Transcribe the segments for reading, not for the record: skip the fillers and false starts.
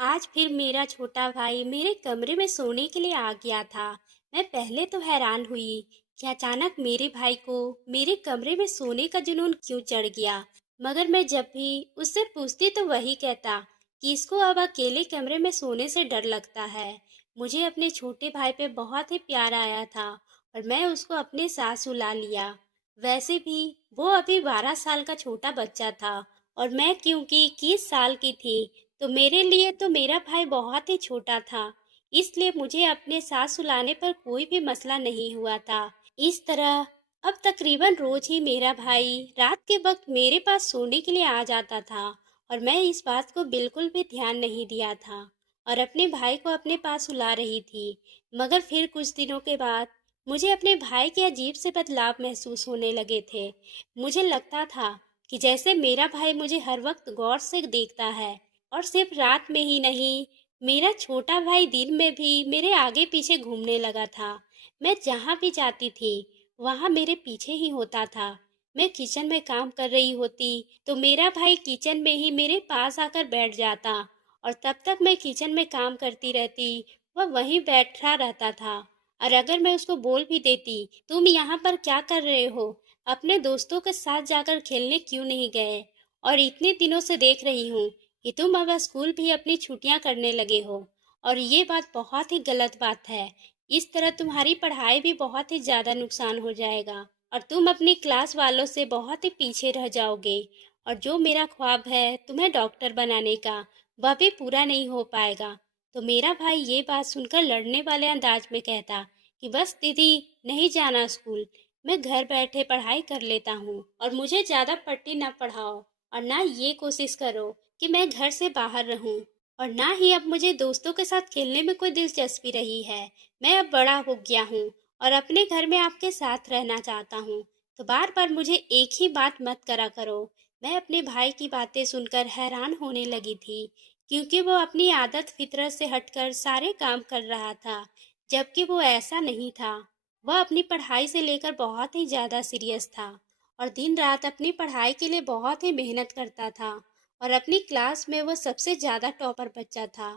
आज फिर मेरा छोटा भाई मेरे कमरे में सोने के लिए आ गया था। मैं पहले तो हैरान हुई कि अचानक मेरे भाई को मेरे कमरे में सोने का जुनून क्यों चढ़ गया। मगर मैं जब भी उससे पूछती तो वही कहता कि इसको अब अकेले कमरे में सोने से डर लगता है। मुझे अपने छोटे भाई पे बहुत ही प्यार आया था और मैं उसको अपने साथ सुला लिया। वैसे भी वो अभी 12 साल का छोटा बच्चा था और मैं क्योंकि 21 साल की थी, तो मेरे लिए तो मेरा भाई बहुत ही छोटा था। इसलिए मुझे अपने साथ सुलाने पर कोई भी मसला नहीं हुआ था। इस तरह अब तकरीबन रोज ही मेरा भाई रात के वक्त मेरे पास सोने के लिए आ जाता था और मैं इस बात को बिल्कुल भी ध्यान नहीं दिया था और अपने भाई को अपने पास सुला रही थी। मगर फिर कुछ दिनों के बाद मुझे अपने भाई के अजीब से बदलाव महसूस होने लगे थे। मुझे लगता था कि जैसे मेरा भाई मुझे हर वक्त गौर से देखता है और सिर्फ रात में ही नहीं, मेरा छोटा भाई दिन में भी मेरे आगे पीछे घूमने लगा था। मैं जहाँ भी जाती थी वहाँ मेरे पीछे ही होता था। मैं किचन में काम कर रही होती तो मेरा भाई किचन में ही मेरे पास आकर बैठ जाता और तब तक मैं किचन में काम करती रहती, वह वहीं बैठा रहता था। और अगर मैं उसको बोल भी देती, तुम यहाँ पर क्या कर रहे हो, अपने दोस्तों के साथ जाकर खेलने क्यों नहीं गए, और इतने दिनों से देख रही हूँ कि तुम अब स्कूल भी अपनी छुट्टियां करने लगे हो और ये बात बहुत ही गलत बात है। इस तरह तुम्हारी पढ़ाई भी बहुत ही ज़्यादा नुकसान हो जाएगा और तुम अपनी क्लास वालों से बहुत ही पीछे रह जाओगे और जो मेरा ख्वाब है तुम्हें डॉक्टर बनाने का, वह भी पूरा नहीं हो पाएगा। तो मेरा भाई ये बात सुनकर लड़ने वाले अंदाज में कहता कि बस दीदी, नहीं जाना स्कूल, मैं घर बैठे पढ़ाई कर लेता हूँ और मुझे ज़्यादा पट्टी न पढ़ाओ और ना ये कोशिश करो कि मैं घर से बाहर रहूं, और ना ही अब मुझे दोस्तों के साथ खेलने में कोई दिलचस्पी रही है। मैं अब बड़ा हो गया हूँ और अपने घर में आपके साथ रहना चाहता हूँ, तो बार बार मुझे एक ही बात मत करा करो। मैं अपने भाई की बातें सुनकर हैरान होने लगी थी, क्योंकि वो अपनी आदत फितरत से हटकर सारे काम कर रहा था, जबकि वो ऐसा नहीं था। वह अपनी पढ़ाई से लेकर बहुत ही ज़्यादा सीरियस था और दिन रात अपनी पढ़ाई के लिए बहुत ही मेहनत करता था और अपनी क्लास में वो सबसे ज़्यादा टॉपर बच्चा था।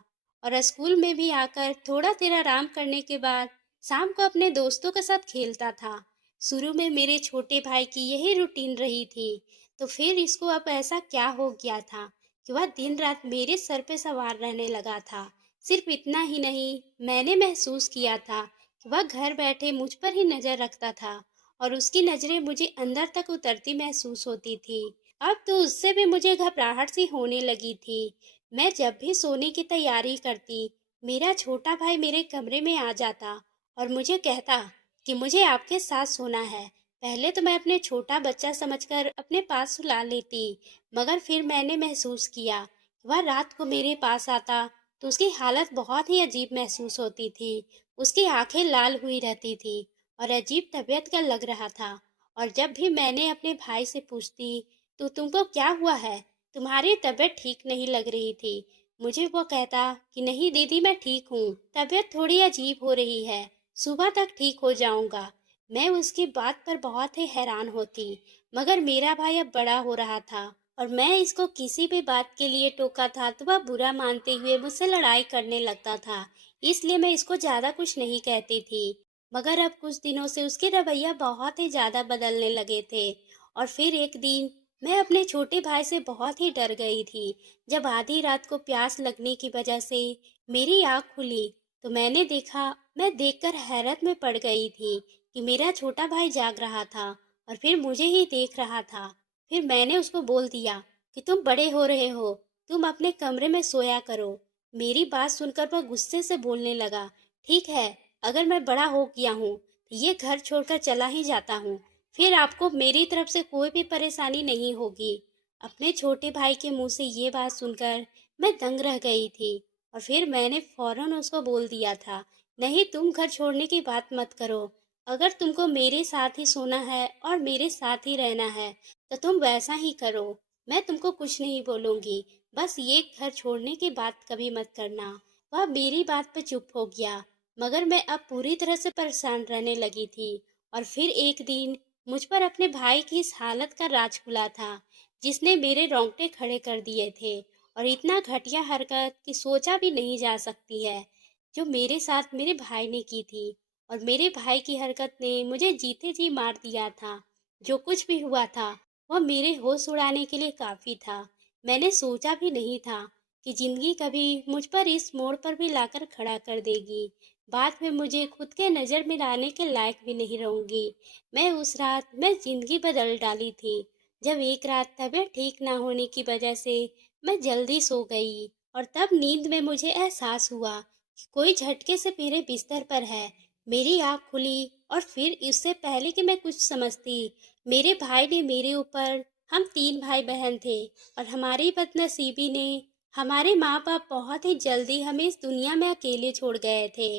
और स्कूल में भी आकर थोड़ा देर आराम करने के बाद शाम को अपने दोस्तों के साथ खेलता था। शुरू में मेरे छोटे भाई की यही रूटीन रही थी, तो फिर इसको अब ऐसा क्या हो गया था कि वह दिन रात मेरे सर पे सवार रहने लगा था। सिर्फ इतना ही नहीं, मैंने महसूस किया था कि वह घर बैठे मुझ पर ही नजर रखता था और उसकी नजरें मुझे अंदर तक उतरती महसूस होती थी। अब तो उससे भी मुझे घबराहट सी होने लगी थी। मैं जब भी सोने की तैयारी करती, मेरा छोटा भाई मेरे कमरे में आ जाता और मुझे कहता कि मुझे आपके साथ सोना है। पहले तो मैं अपने छोटा बच्चा समझकर अपने पास सुला लेती, मगर फिर मैंने महसूस किया कि वह रात को मेरे पास आता तो उसकी हालत बहुत ही अजीब महसूस होती थी। उसकी आंखें लाल हुई रहती थी और अजीब तबीयत का लग रहा था। और जब भी मैंने अपने भाई से पूछती, तो तुमको क्या हुआ है, तुम्हारी तबीयत ठीक नहीं लग रही थी, मुझे वो कहता कि नहीं दीदी, मैं ठीक हूँ, तबीयत थोड़ी अजीब हो रही है, सुबह तक ठीक हो जाऊंगा। मैं उसकी बात पर बहुत ही हैरान होती, मगर मेरा भाई अब बड़ा हो रहा था और मैं इसको किसी भी बात के लिए टोका था तो वह बुरा मानते हुए मुझसे लड़ाई करने लगता था। इसलिए मैं इसको ज्यादा कुछ नहीं कहती थी। मगर अब कुछ दिनों से उसके रवैया बहुत ही ज्यादा बदलने लगे थे और फिर एक दिन मैं अपने छोटे भाई से बहुत ही डर गई थी। जब आधी रात को प्यास लगने की वजह से मेरी आँख खुली, तो मैंने देखा, मैं देखकर हैरत में पड़ गई थी कि मेरा छोटा भाई जाग रहा था और फिर मुझे ही देख रहा था। फिर मैंने उसको बोल दिया कि तुम बड़े हो रहे हो, तुम अपने कमरे में सोया करो। मेरी बात सुनकर वह गुस्से से बोलने लगा, ठीक है, अगर मैं बड़ा हो गया हूँ तो ये घर छोड़कर चला ही जाता हूँ, फिर आपको मेरी तरफ से कोई भी परेशानी नहीं होगी। अपने छोटे भाई के मुंह से ये बात सुनकर मैं दंग रह गई थी और फिर मैंने फौरन उसको बोल दिया था, नहीं, तुम घर छोड़ने की बात मत करो। अगर तुमको मेरे साथ ही सोना है और मेरे साथ ही रहना है तो तुम वैसा ही करो। मैं तुमको कुछ नहीं बोलूंगी, बस ये घर छोड़ने की बात कभी मत करना। वह मेरी बात पे चुप हो गया, मगर मैं अब पूरी तरह से परेशान रहने लगी थी। और फिर एक दिन मुझ पर अपने भाई की इस हालत का राज खुला था, जिसने मेरे रोंगटे खड़े कर दिए थे और इतना घटिया हरकत कि सोचा भी नहीं जा सकती है, जो मेरे साथ मेरे भाई ने की थी। और मेरे भाई की हरकत ने मुझे जीते जी मार दिया था। जो कुछ भी हुआ था वह मेरे होश उड़ाने के लिए काफी था। मैंने सोचा भी नहीं था कि जिंदगी कभी मुझ पर इस मोड़ पर भी लाकर खड़ा कर देगी। बाद में मुझे खुद के नजर में लाने के लायक भी नहीं रहूंगी। उस रात मैं जिंदगी बदल डाली थी, जब एक रात तबीयत ठीक ना होने की वजह से मैं जल्दी सो गई। और तब नींद में मुझे एहसास हुआ कि कोई झटके से मेरे बिस्तर पर है। मेरी आँख खुली और फिर इससे पहले कि मैं कुछ समझती, मेरे भाई ने मेरे ऊपर, हम 3 भाई बहन थे और हमारी बदनसीबी ने हमारे माँ बाप बहुत ही जल्दी हमें इस दुनिया में अकेले छोड़ गए थे।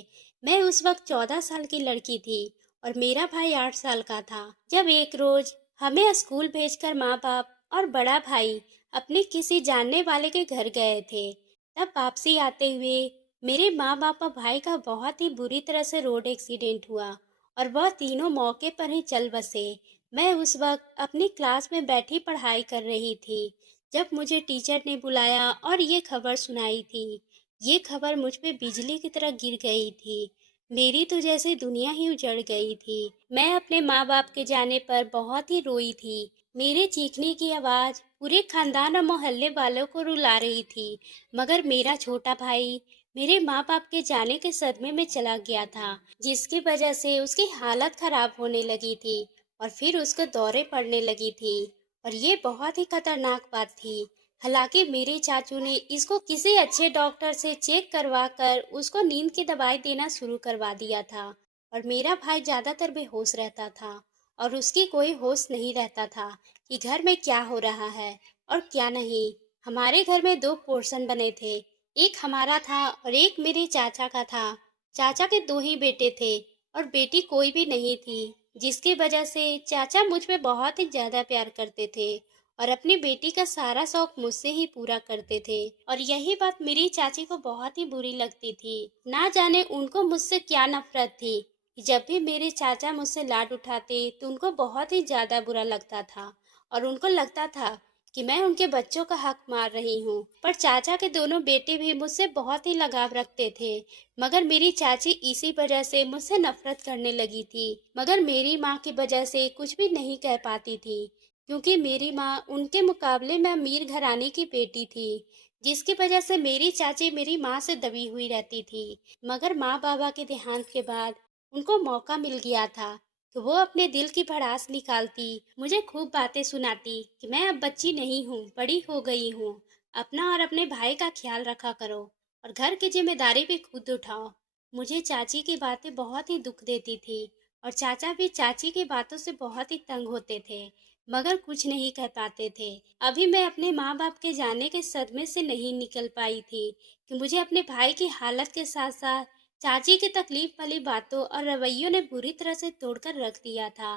मैं उस वक्त 14 साल की लड़की थी और मेरा भाई 8 साल का था। जब एक रोज हमें स्कूल भेजकर माँ बाप और बड़ा भाई अपने किसी जानने वाले के घर गए थे, तब वापसी आते हुए मेरे माँ बाप और भाई का बहुत ही बुरी तरह से रोड एक्सीडेंट हुआ और वह तीनों मौके पर ही चल बसे। मैं उस वक्त अपनी क्लास में बैठी पढ़ाई कर रही थी, जब मुझे टीचर ने बुलाया और ये खबर सुनाई थी। ये खबर मुझ पे बिजली की तरह गिर गई थी। मेरी तो जैसे दुनिया ही उजड़ गई थी। मैं अपने माँ बाप के जाने पर बहुत ही रोई थी। मेरे चीखने की आवाज पूरे खानदान और मोहल्ले वालों को रुला रही थी। मगर मेरा छोटा भाई मेरे माँ बाप के जाने के सदमे में चला गया था, जिसकी वजह से उसकी हालत खराब होने लगी थी और फिर उसको दौरे पड़ने लगी थी। और ये बहुत ही खतरनाक बात थी। हालांकि मेरे चाचू ने इसको किसी अच्छे डॉक्टर से चेक करवा कर उसको नींद की दवाई देना शुरू करवा दिया था। और मेरा भाई ज्यादातर बेहोश रहता था और उसकी कोई होश नहीं रहता था कि घर में क्या हो रहा है और क्या नहीं। हमारे घर में 2 पोर्शन बने थे, एक हमारा था और एक मेरे चाचा का था। चाचा के 2 ही बेटे थे और बेटी कोई भी नहीं थी, जिसकी वजह से चाचा मुझ पे बहुत ही ज्यादा प्यार करते थे और अपनी बेटी का सारा शौक मुझसे ही पूरा करते थे। और यही बात मेरी चाची को बहुत ही बुरी लगती थी। ना जाने उनको मुझसे क्या नफरत थी कि जब भी मेरे चाचा मुझसे लाड उठाते तो उनको बहुत ही ज्यादा बुरा लगता था और उनको लगता था कि मैं उनके बच्चों का हक मार रही हूँ। पर चाचा के दोनों बेटे भी मुझसे बहुत ही लगाव रखते थे, मगर मेरी चाची इसी वजह से मुझसे नफरत करने लगी थी। मगर मेरी माँ की वजह से कुछ भी नहीं कह पाती थी, क्योंकि मेरी माँ उनके मुकाबले में अमीर घराने की बेटी थी, जिसकी वजह से मेरी चाची मेरी माँ से दबी हुई रहती थी। मगर माँ बाबा के देहांत के बाद उनको मौका मिल गया था तो वो अपने दिल की भड़ास निकालती, मुझे खूब बातें सुनाती कि मैं अब बच्ची नहीं हूँ, बड़ी हो गई हूँ, अपना और अपने भाई का ख्याल रखा करो और घर की जिम्मेदारी भी खुद उठाओ। मुझे चाची की बातें बहुत ही दुख देती थी और चाचा भी चाची की बातों से बहुत ही तंग होते थे, मगर कुछ नहीं कह पाते थे। अभी मैं अपने माँ बाप के जाने के सदमे से नहीं निकल पाई थी कि मुझे अपने भाई की हालत के साथ साथ चाची की तकलीफ वाली बातों और रवैयों ने बुरी तरह से तोड़कर रख दिया था।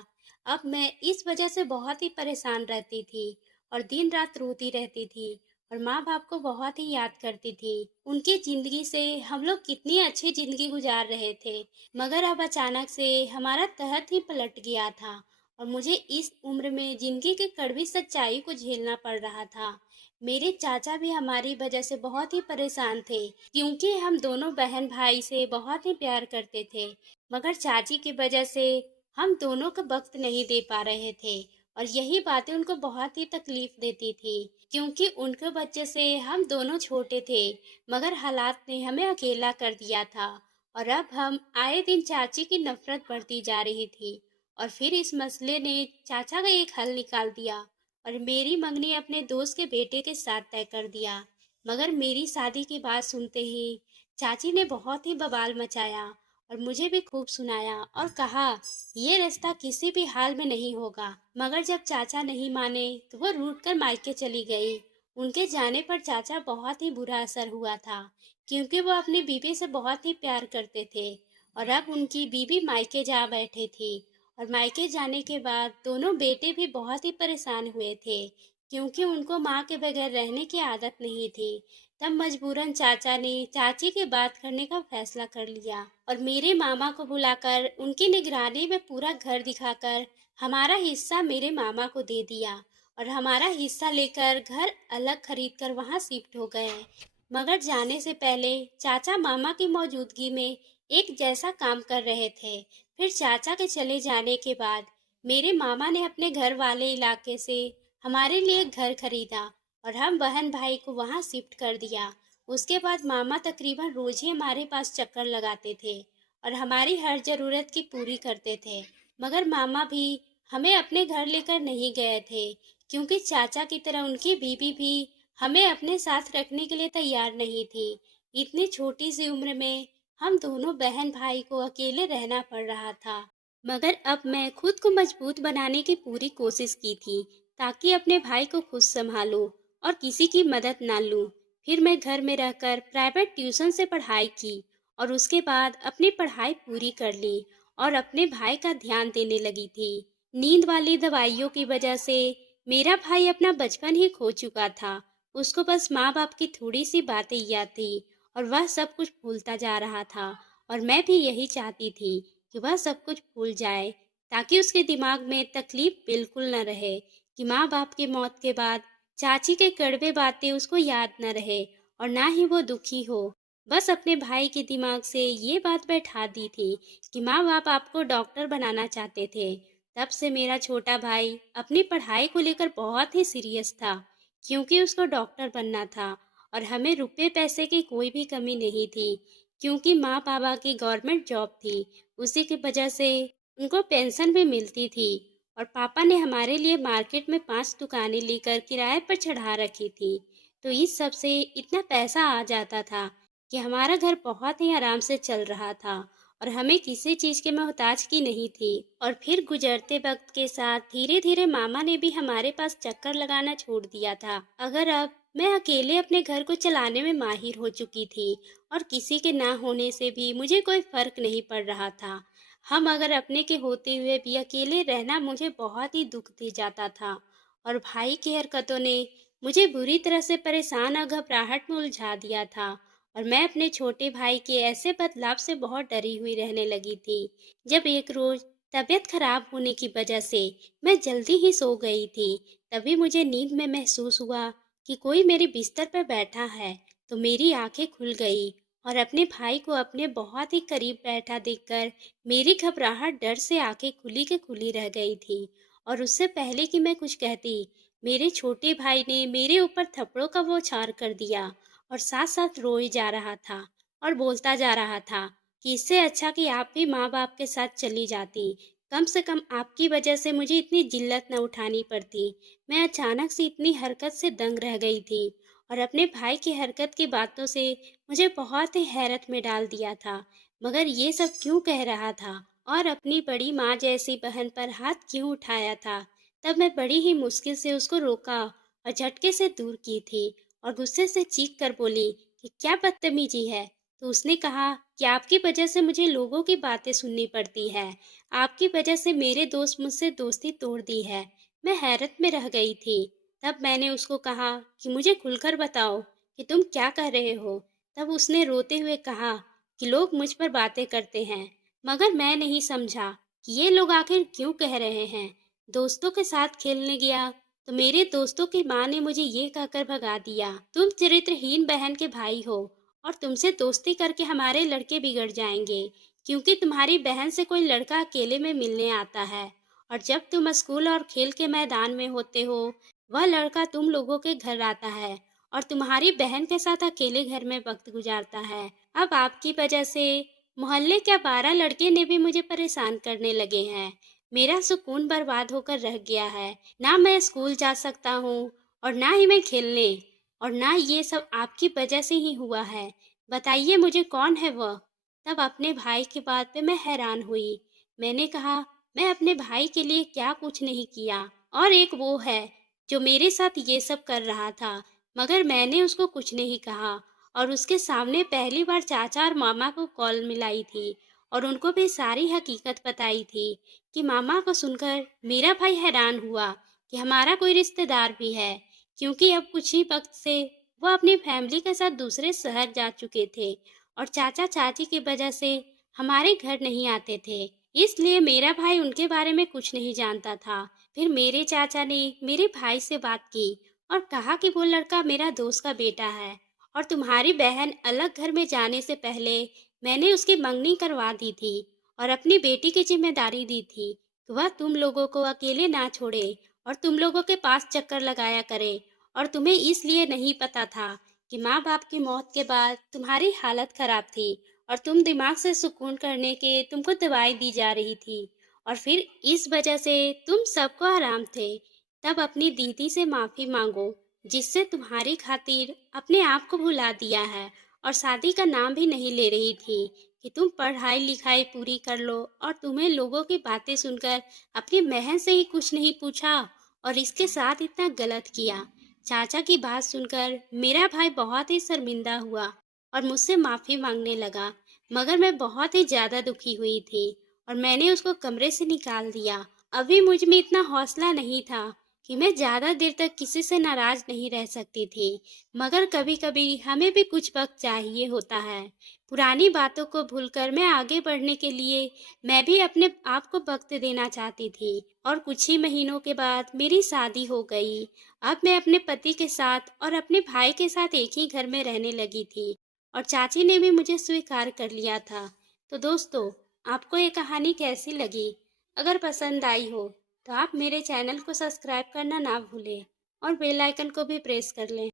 अब मैं इस वजह से बहुत ही परेशान रहती थी और दिन रात रोती रहती थी और माँ बाप को बहुत ही याद करती थी। उनकी जिंदगी से हम लोग कितनी अच्छी जिंदगी गुजार रहे थे, मगर अब अचानक से हमारा तहत ही पलट गया था और मुझे इस उम्र में जिंदगी की कड़वी सच्चाई को झेलना पड़ रहा था। मेरे चाचा भी हमारी वजह से बहुत ही परेशान थे, क्योंकि हम दोनों बहन भाई से बहुत ही प्यार करते थे। मगर चाची की वजह से हम दोनों को वक्त नहीं दे पा रहे थे और यही बातें उनको बहुत ही तकलीफ देती थी, क्योंकि उनके बच्चे से हम दोनों छोटे थे, मगर हालात ने हमें अकेला कर दिया था। और अब हम आए दिन चाची की नफरत बढ़ती जा रही थी और फिर इस मसले ने चाचा का एक हल निकाल दिया और मेरी मंगनी अपने दोस्त के बेटे के साथ तय कर दिया। मगर मेरी शादी की बात सुनते ही चाची ने बहुत ही बवाल मचाया और मुझे भी खूब सुनाया और कहा ये रिश्ता किसी भी हाल में नहीं होगा। मगर जब चाचा नहीं माने तो वो रूठ कर मायके चली गई। उनके जाने पर चाचा बहुत ही बुरा असर हुआ था, क्योंकि वो अपनी बीवी से बहुत ही प्यार करते थे और अब उनकी बीवी मायके जा बैठे थी। और मायके जाने के बाद दोनों बेटे भी बहुत ही परेशान हुए थे, क्योंकि उनको माँ के बगैर रहने की आदत नहीं थी। तब मजबूरन चाचा ने चाची की बात करने का फैसला कर लिया और मेरे मामा को बुलाकर उनकी निगरानी में पूरा घर दिखाकर हमारा हिस्सा मेरे मामा को दे दिया और हमारा हिस्सा लेकर घर अलग खरीद कर वहाँ शिफ्ट हो गए। मगर जाने से पहले चाचा मामा की मौजूदगी में एक जैसा काम कर रहे थे। फिर चाचा के चले जाने के बाद मेरे मामा ने अपने घर वाले इलाके से हमारे लिए एक घर खरीदा और हम बहन भाई को वहाँ शिफ्ट कर दिया। उसके बाद मामा तकरीबन रोज ही हमारे पास चक्कर लगाते थे और हमारी हर जरूरत की पूरी करते थे। मगर मामा भी हमें अपने घर लेकर नहीं गए थे, क्योंकि चाचा की तरह उनकी बीवी भी हमें अपने साथ रखने के लिए तैयार नहीं थी। इतनी छोटी सी उम्र में हम दोनों बहन भाई को अकेले रहना पड़ रहा था। मगर अब मैं खुद को मजबूत बनाने की पूरी कोशिश की थी, ताकि अपने भाई को खुद संभालूं और किसी की मदद ना लूं। फिर मैं घर में रहकर प्राइवेट ट्यूशन से पढ़ाई की और उसके बाद अपनी पढ़ाई पूरी कर ली और अपने भाई का ध्यान देने लगी थी। नींद वाली दवाइयों की वजह से मेरा भाई अपना बचपन ही खो चुका था। उसको बस माँ बाप की थोड़ी सी बातें याद थी और वह सब कुछ भूलता जा रहा था। और मैं भी यही चाहती थी कि वह सब कुछ भूल जाए, ताकि उसके दिमाग में तकलीफ बिल्कुल न रहे कि माँ बाप की मौत के बाद चाची के कड़वे बातें उसको याद न रहे और ना ही वो दुखी हो। बस अपने भाई के दिमाग से ये बात बैठा दी थी कि माँ बाप आपको डॉक्टर बनाना चाहते थे। तब से मेरा छोटा भाई अपनी पढ़ाई को लेकर बहुत ही सीरियस था, क्योंकि उसको डॉक्टर बनना था और हमें रुपए पैसे की कोई भी कमी नहीं थी, क्योंकि माँ पापा की गवर्नमेंट जॉब थी। उसी की वजह से उनको पेंशन भी मिलती थी और पापा ने हमारे लिए मार्केट में 5 दुकानें लेकर किराए पर चढ़ा रखी थी। तो इस सब से इतना पैसा आ जाता था कि हमारा घर बहुत ही आराम से चल रहा था और हमें किसी चीज के मोहताज की नहीं थी। और फिर गुजरते वक्त के साथ धीरे धीरे मामा ने भी हमारे पास चक्कर लगाना छोड़ दिया था। अगर अब मैं अकेले अपने घर को चलाने में माहिर हो चुकी थी और किसी के ना होने से भी मुझे कोई फर्क नहीं पड़ रहा था। हम अगर अपने के होते हुए भी अकेले रहना मुझे बहुत ही दुख दे जाता था। और भाई की हरकतों ने मुझे बुरी तरह से परेशान और घबराहट में उलझा दिया था और मैं अपने छोटे भाई के ऐसे बदलाव से बहुत डरी हुई रहने लगी थी। जब एक रोज तबीयत खराब होने की वजह से मैं जल्दी ही सो गई थी, तभी मुझे नींद में महसूस हुआ कि कोई मेरे बिस्तर पर बैठा है। तो मेरी आंखें खुल गई और अपने भाई को अपने बहुत ही करीब बैठा देखकर मेरी घबराहट डर से आंखें खुली के खुली रह गई थी। और उससे पहले कि मैं कुछ कहती, मेरे छोटे भाई ने मेरे ऊपर थप्पड़ों का बौछार कर दिया और साथ साथ रोए जा रहा था और बोलता जा रहा था कि इससे अच्छा कि आप भी माँ बाप के साथ चली जाती, कम से कम आपकी वजह से मुझे इतनी जिल्लत न उठानी पड़ती। मैं अचानक से इतनी हरकत से दंग रह गई थी और अपने भाई की हरकत की बातों से मुझे बहुत ही हैरत में डाल दिया था। मगर ये सब क्यों कह रहा था और अपनी बड़ी माँ जैसी बहन पर हाथ क्यों उठाया था? तब मैं बड़ी ही मुश्किल से उसको रोका और झटके से दूर की थी और गुस्से से चीख कर बोली कि क्या बदतमीजी है। तो उसने कहा कि आपकी वजह से मुझे लोगों की बातें सुननी पड़ती है, आपकी वजह से मेरे दोस्त मुझसे दोस्ती तोड़ दी है। मैं हैरत में रह गई थी। तब मैंने उसको कहा कि मुझे खुलकर बताओ कि तुम क्या कह रहे हो। तब उसने रोते हुए कहा कि लोग मुझ पर बातें करते हैं। मगर मैं नहीं समझा कि ये लोग आखिर क्यों कह रहे हैं। दोस्तों के साथ खेलने गया तो मेरे दोस्तों की माँ ने मुझे ये कहकर भगा दिया, तुम चरित्रहीन बहन के भाई हो और तुमसे दोस्ती करके हमारे लड़के बिगड़ जाएंगे, क्योंकि तुम्हारी बहन से कोई लड़का अकेले में मिलने आता है और जब तुम स्कूल और खेल के मैदान में होते हो वह लड़का तुम लोगों के घर आता है और तुम्हारी बहन के साथ अकेले घर में वक्त गुजारता है। अब आपकी वजह से मोहल्ले के 12 लड़के ने भी मुझे परेशान करने लगे हैं। मेरा सुकून बर्बाद होकर रह गया है। ना मैं स्कूल जा सकता हूँ और ना ही मैं खेलने, और ना ये सब आपकी वजह से ही हुआ है। बताइए मुझे कौन है वह? तब अपने भाई की बात पे मैं हैरान हुई। मैंने कहा मैं अपने भाई के लिए क्या कुछ नहीं किया और एक वो है जो मेरे साथ ये सब कर रहा था। मगर मैंने उसको कुछ नहीं कहा और उसके सामने पहली बार चाचा और मामा को कॉल मिलाई थी और उनको भी सारी हकीकत बताई थी कि मामा को सुनकर मेरा भाई हैरान हुआ कि हमारा कोई रिश्तेदार भी है, क्योंकि अब कुछ ही वक्त से वो अपनी फैमिली के साथ दूसरे शहर जा चुके थे और चाचा चाची की वजह से हमारे घर नहीं आते थे। इसलिए मेरा भाई उनके बारे में कुछ नहीं जानता था। फिर मेरे चाचा ने मेरे भाई से बात की और कहा कि वो लड़का मेरा दोस्त का बेटा है और तुम्हारी बहन अलग घर में जाने से पहले मैंने उसकी मंगनी करवा दी थी और अपनी बेटी की जिम्मेदारी दी थी कि वह तुम लोगों को अकेले ना छोड़े और तुम लोगों के पास चक्कर लगाया करे। और तुम्हें इसलिए नहीं पता था कि माँ बाप की मौत के बाद तुम्हारी हालत खराब थी और तुम दिमाग से सुकून करने के तुमको दवाई दी जा रही थी और फिर इस वजह से तुम सबको आराम थे। तब अपनी दीदी से माफी मांगो जिससे तुम्हारी खातिर अपने आप को भुला दिया है और शादी का नाम भी नहीं ले रही थी कि तुम पढ़ाई लिखाई पूरी कर लो और तुम्हें लोगों की बातें सुनकर अपनी बहन से ही कुछ नहीं पूछा और इसके साथ इतना गलत किया। चाचा की बात सुनकर मेरा भाई बहुत ही शर्मिंदा हुआ और मुझसे माफी मांगने लगा, मगर मैं बहुत ही ज्यादा दुखी हुई थी और मैंने उसको कमरे से निकाल दिया। अभी मुझ में इतना हौसला नहीं था कि मैं ज्यादा देर तक किसी से नाराज नहीं रह सकती थी, मगर कभी कभी हमें भी कुछ वक्त चाहिए होता है। पुरानी बातों को भूलकर मैं आगे बढ़ने के लिए मैं भी अपने आप को वक्त देना चाहती थी और कुछ ही महीनों के बाद मेरी शादी हो गई। अब मैं अपने पति के साथ और अपने भाई के साथ एक ही घर में रहने लगी थी और चाची ने भी मुझे स्वीकार कर लिया था। तो दोस्तों, आपको ये कहानी कैसी लगी? अगर पसंद आई हो तो आप मेरे चैनल को सब्सक्राइब करना ना भूलें और बेल आइकन को भी प्रेस कर लें।